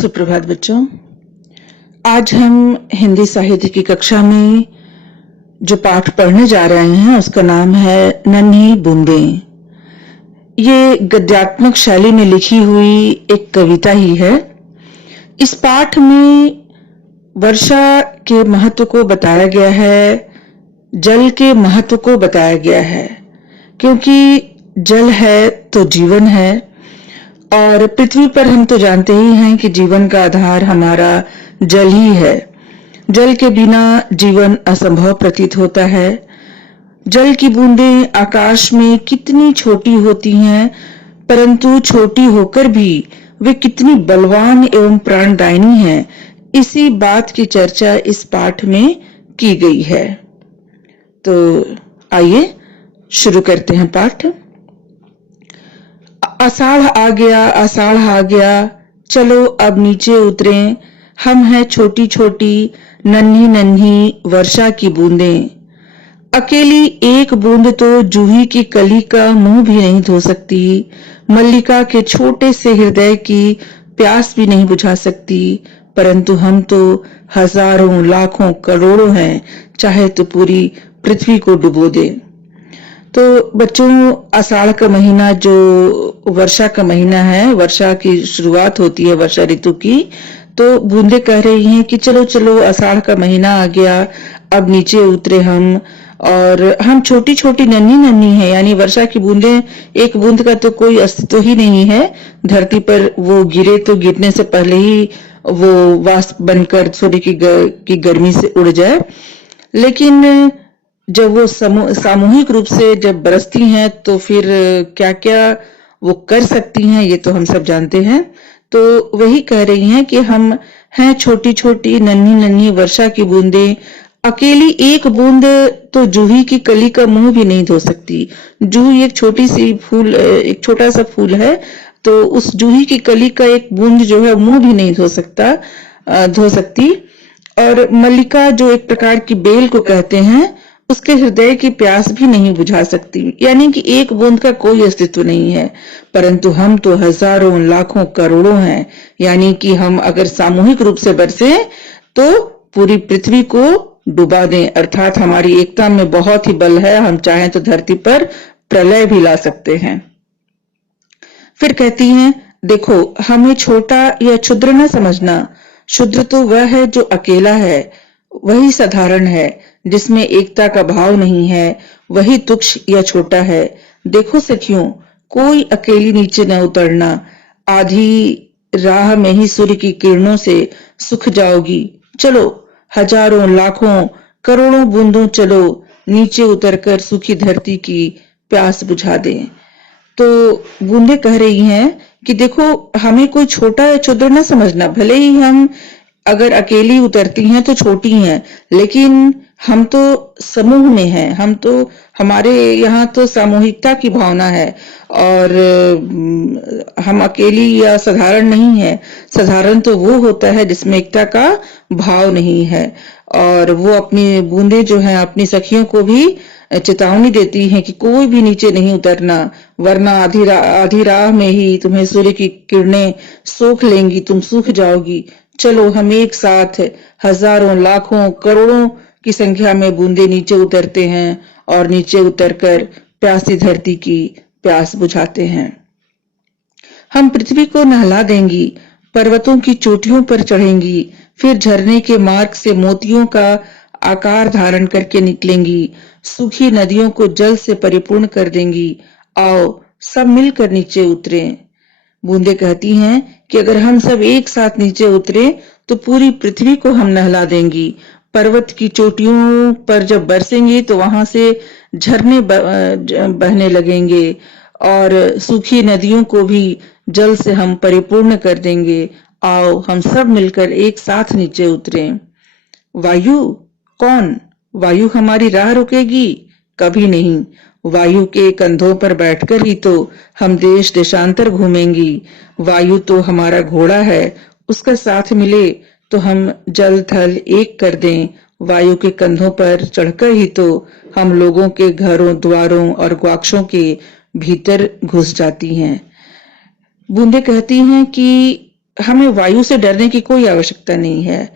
सुप्रभात बच्चों। आज हम हिंदी साहित्य की कक्षा में जो पाठ पढ़ने जा रहे हैं उसका नाम है नन्ही बूंदें। ये गद्यात्मक शैली में लिखी हुई एक कविता ही है। इस पाठ में वर्षा के महत्व को बताया गया है, जल के महत्व को बताया गया है, क्योंकि जल है तो जीवन है और पृथ्वी पर हम तो जानते ही हैं कि जीवन का आधार हमारा जल ही है। जल के बिना जीवन असंभव प्रतीत होता है। जल की बूंदें आकाश में कितनी छोटी होती हैं, परंतु छोटी होकर भी वे कितनी बलवान एवं प्राणदायिनी हैं, इसी बात की चर्चा इस पाठ में की गई है। तो आइए शुरू करते हैं पाठ। आषाढ़ आ गया, आषाढ़ आ गया, चलो अब नीचे उतरें, हम हैं छोटी छोटी नन्ही नन्ही वर्षा की बूंदें। अकेली एक बूंद तो जूही की कली का मुंह भी नहीं धो सकती, मल्लिका के छोटे से हृदय की प्यास भी नहीं बुझा सकती, परंतु हम तो हजारों लाखों करोड़ों हैं, चाहे तो पूरी पृथ्वी को डुबो दे। तो बच्चों, आषाढ़ का महीना जो वर्षा का महीना है, वर्षा की शुरुआत होती है वर्षा ऋतु की, तो बूंदे कह रही हैं कि चलो चलो आषाढ़ का महीना आ गया, अब नीचे उतरे हम, और हम छोटी छोटी नन्ही नन्ही है, यानी वर्षा की बूंदें, एक बूंद का तो कोई अस्तित्व ही नहीं है धरती पर। वो गिरे तो गिरने से पहले ही वो वाष्प बनकर सूर्य की गर्मी से उड़ जाए, लेकिन जब वो सामूहिक रूप से जब बरसती हैं तो फिर क्या क्या वो कर सकती हैं, ये तो हम सब जानते हैं। तो वही कह रही हैं कि हम हैं छोटी छोटी नन्ही नन्ही वर्षा की बूंदें, अकेली एक बूंद तो जूही की कली का मुंह भी नहीं धो सकती। जूही एक छोटी सी फूल, एक छोटा सा फूल है, तो उस जूही की कली का एक बूंद जो है मुंह भी नहीं धो सकती। और मल्लिका जो एक प्रकार की बेल को कहते हैं, उसके हृदय की प्यास भी नहीं बुझा सकती, यानी कि एक बूंद का कोई अस्तित्व नहीं है, परंतु हम तो हजारों लाखों करोड़ों हैं, यानी कि हम अगर सामूहिक रूप से बरसे तो पूरी पृथ्वी को डुबा दें, अर्थात हमारी एकता में बहुत ही बल है, हम चाहें तो धरती पर प्रलय भी ला सकते हैं। फिर कहती हैं, देखो हमें छोटा या क्षुद्र न समझना, क्षुद्र तो वह है जो अकेला है, वही साधारण है, जिसमें एकता का भाव नहीं है, वही तुच्छ या छोटा है। देखो सखियों, कोई अकेली नीचे न उतरना, आधी राह में ही सूर्य की किरणों से सूख जाओगी। चलो हजारों लाखों करोड़ों बूंदों, चलो नीचे उतरकर सूखी धरती की प्यास बुझा दें। तो बूंदे कह रही हैं कि देखो हमें कोई छोटा या क्षुद्र न समझना, भले ही हम अगर अकेली उतरती हैं तो छोटी हैं, लेकिन हम तो समूह में हैं, हम तो, हमारे यहाँ तो सामूहिकता की भावना है, और हम अकेली या साधारण नहीं है। साधारण तो वो होता है जिसमें एकता का भाव नहीं है, और वो अपनी बूंदे जो हैं अपनी सखियों को भी चेतावनी देती हैं कि कोई भी नीचे नहीं उतरना, वरना आधी राह में ही तुम्हें सूर्य की किरणें सोख लेंगी, तुम सूख जाओगी। चलो हम एक साथ हजारों लाखों करोड़ों की संख्या में बूंदे नीचे उतरते हैं और नीचे उतरकर प्यासी धरती की प्यास बुझाते हैं। हम पृथ्वी को नहला देंगी, पर्वतों की चोटियों पर चढ़ेंगी, फिर झरने के मार्ग से मोतियों का आकार धारण करके निकलेंगी, सूखी नदियों को जल से परिपूर्ण कर देंगी। आओ सब मिलकर नीचे उतरें। बूंदे कहती हैं कि अगर हम सब एक साथ नीचे उतरे तो पूरी पृथ्वी को हम नहला देंगी। पर्वत की चोटियों पर जब बरसेंगे तो वहां से झरने बहने लगेंगे, और सूखी नदियों को भी जल से हम परिपूर्ण कर देंगे। आओ हम सब मिलकर एक साथ नीचे उतरें। वायु कौन? वायु हमारी राह रुकेगी? कभी नहीं। वायु के कंधों पर बैठकर ही तो हम देश देशांतर घूमेंगी। वायु तो हमारा घोड़ा है, उसका साथ मिले तो हम जल थल एक कर दें। वायु के कंधों पर चढ़कर ही तो हम लोगों के घरों द्वारों और गवाक्षों के भीतर घुस जाती हैं। बूंदे कहती हैं कि हमें वायु से डरने की कोई आवश्यकता नहीं है,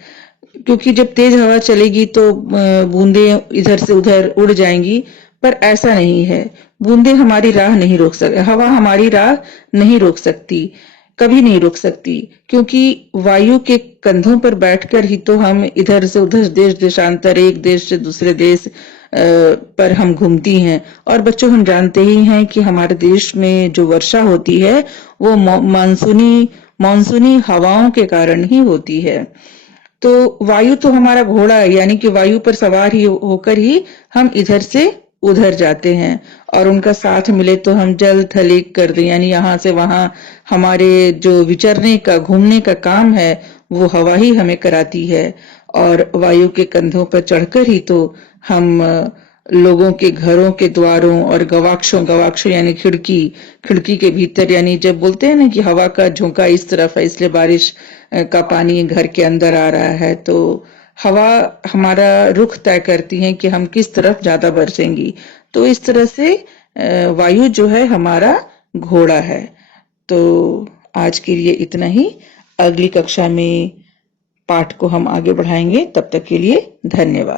क्योंकि जब तेज हवा चलेगी तो बूंदें इधर से उधर उड़ जाएंगी, पर ऐसा नहीं है। बूंदें हमारी राह नहीं रोक सकती, हवा हमारी राह नहीं रोक सकती, कभी नहीं रोक सकती, क्योंकि वायु के कंधों पर बैठकर ही तो हम इधर से उधर देश देशांतर, एक देश से दूसरे देश पर हम घूमती हैं। और बच्चों, हम जानते ही हैं कि हमारे देश में जो वर्षा होती है वो मानसूनी मानसूनी हवाओं के कारण ही होती है। तो वायु तो हमारा घोड़ा है, यानी कि वायु पर सवार ही होकर ही हम इधर से उधर जाते हैं, और उनका साथ मिले तो हम जल थल एक कर दें, यानी यहाँ से वहां हमारे जो विचरने का, घूमने का काम है वो हवा ही हमें कराती है। और वायु के कंधों पर चढ़कर ही तो हम लोगों के घरों के द्वारों और गवाक्षों गवाक्षों यानी खिड़की खिड़की के भीतर, यानी जब बोलते हैं ना कि हवा का झोंका इस तरफ है इसलिए बारिश का पानी घर के अंदर आ रहा है, तो हवा हमारा रुख तय करती है कि हम किस तरफ ज्यादा बरसेंगी। तो इस तरह से वायु जो है हमारा घोड़ा है। तो आज के लिए इतना ही। अगली कक्षा में पाठ को हम आगे बढ़ाएंगे। तब तक के लिए धन्यवाद।